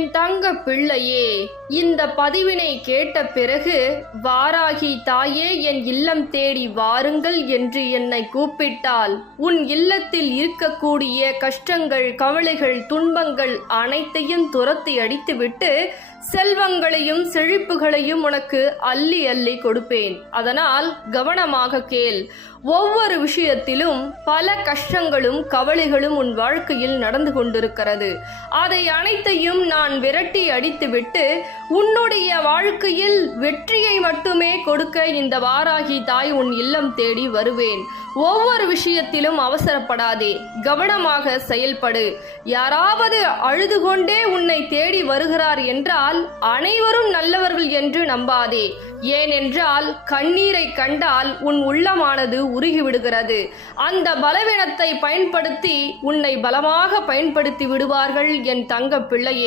என் தங்க பிள்ளையே, இந்த பதிவினை கேட்ட பிறகு வாராகி தாயே என் இல்லம் தேடி வாருங்கள் என்று என்னை கூப்பிட்டால் உன் இல்லத்தில் இருக்கக்கூடிய கஷ்டங்கள், கவலைகள், துன்பங்கள் அனைத்தையும் துரத்தி அடித்துவிட்டு செல்வங்களையும் செழிப்புகளையும் உனக்கு அள்ளி அள்ளி கொடுப்பேன். அதனால் கவனமாக கேள். ஒவ்வொரு விஷயத்திலும் பல கஷ்டங்களும் கவலைகளும் உன் வாழ்க்கையில் நடந்து கொண்டிருக்கிறது. அதை அனைத்தையும் நான் விரட்டி அடித்துவிட்டு உன்னுடைய வாழ்க்கையில் வெற்றியை மட்டுமே கொடுக்க இந்த வாராகி தாய் உன் இல்லம் தேடி வருவேன். ஒவ்வொரு விஷயத்திலும் அவசரப்படாதே, கவனமாக செயல்படு. யாராவது அழுது கொண்டே உன்னை தேடி வருகிறார் என்றால் அனைவரும் நல்லவர்கள் என்று நம்பாதே. ஏனென்றால் கண்ணீரை கண்டால் உன் உள்ளமானது உருகிவிடுகிறது. அந்த பலவீனத்தை பயன்படுத்தி உன்னை பலமாக பயன்படுத்தி விடுவார்கள் என் தங்க பிள்ளையே.